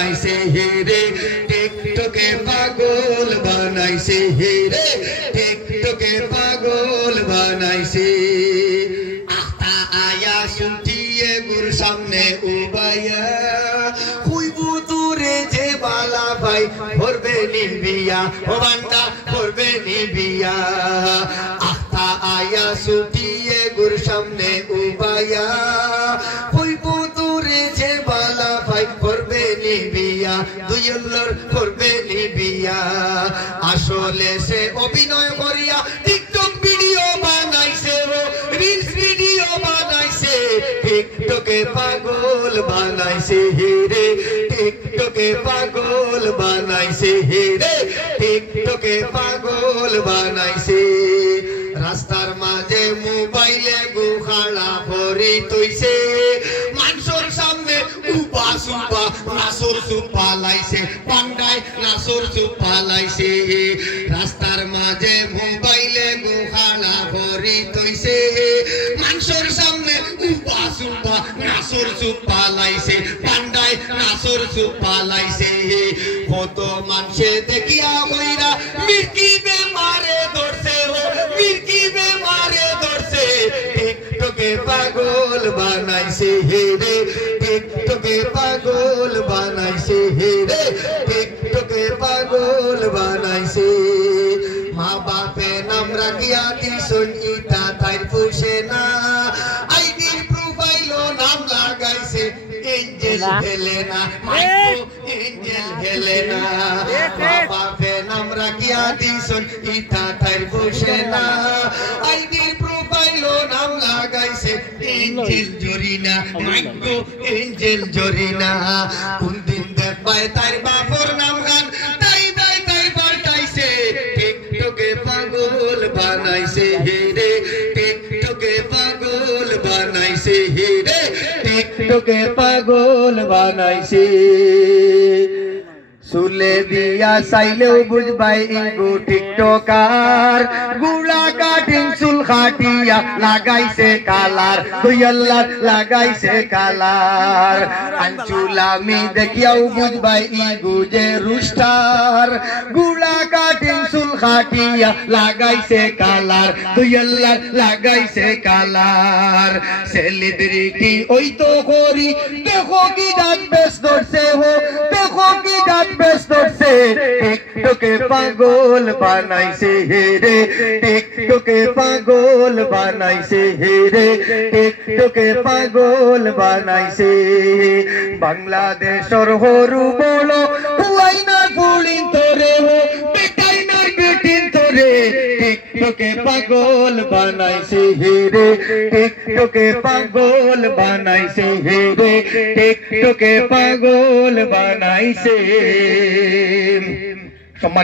বানাইছে হেরে টিকটকে পাগল বানাইছে হেরে টিকটকে পাগল বানাইছে আখতা আয়া শুনটিয়ে গুর সামনে উবাইয়া হুইবু দূরে যে বালা ভাই করবে নিবিয়া ও বান্দা করবে নিবিয়া আখতা আয়া শুনটিয়ে গুর সামনে উবাইয়া হুইবু দূরে যে বালা ভাই করবে নিবিয়া দুই আল্লাহর করবে নিবিয়া আসলে সে অভিনয় করিয়া টিকটক ভিডিও বানাইছে রিলস ভিডিও বানাইছে টিকটকে পাগল বানাইছে হেরে টিকটকে পাগল বানাইছে হেরে টিকটকে পাগল বানাইছে রাস্তার মাঝে মোবাইলে গুখাড়া ভরি তৈছে মানুষের সামনে উবা সুবা নাসুর সুপা লাইছে পান্ডায় নাসুর সুপা লাইছে রাস্তার মাঝে মোবাইলে গুখাড়া ভরি তৈছে মানুষের সামনে উবা সুবা নাসুর সুপা লাইছে পান্ডায় নাসুর সুপা লাইছে কত মানুষে দেখিয়া কইরা মির্কি বেমারে ধরছে মির্কি বেমারে ধরছে টিকটকে পাগল বানাইছে হেরে টিকটকে পাগল বানাইছে হেরে টিকটকে পাগল বানাইছে মা বাপে নাম রাখিয়া দিছন ইটা তাইর পুষে না আইডি প্রোফাইলও নাম লাগাইছে এঞ্জেল হেলেনা মাইকো এঞ্জেল হেলেনা মা বাপে নাম রাখিয়া দিছন ইটা তাইর পুষে না আইডি প্রোফাইলও নাম লাগাইছে এঞ্জেল জরিনা মাইকো এঞ্জেল জরিনা কোন দিন দেখবাই তাইর বাপর নাম গান তাই তাই তাই পাল্টাইছে টিকটকে পাগল বানাইছে হেরে টিকটকে পাগল বানাইছে হেরে টিকটকে পাগল বানাইছে সুলে দিয়া চাইলেও বুঝবাই ইগো টিকটকার গুলা কাটিং চুল খাটিয়া লাগাইছে কালার দুই আল্লাহ লাগাইছে কালার আঞ্চুলামি দেখিয়াও বুঝবাই ইগো যে রুস্টার গুলা কাটিং চুল খাটিয়া লাগাইছে কালার দুই আল্লাহ লাগাইছে কালার সেলিব্রিটি ওই তো করি দেখো কি ডাক বেশ ধরছে হো দেখো কি ডাক বেশ ধরছে টিকটকে পাগল বানাইছে হেরে টিকটকে পাগল বানাইছে হেরে টিকটকে পাগল বানাইছে বাংলাদেশের হরু বড় হুয়াইনার ফুলিন তোরে হো বেটাইনার বেটিন তোরে টিকটকে পাগল বানাইছে হেরে টিকটকে পাগল বানাইছে হেরে টিকটকে পাগল বানাইছে সম্মানিত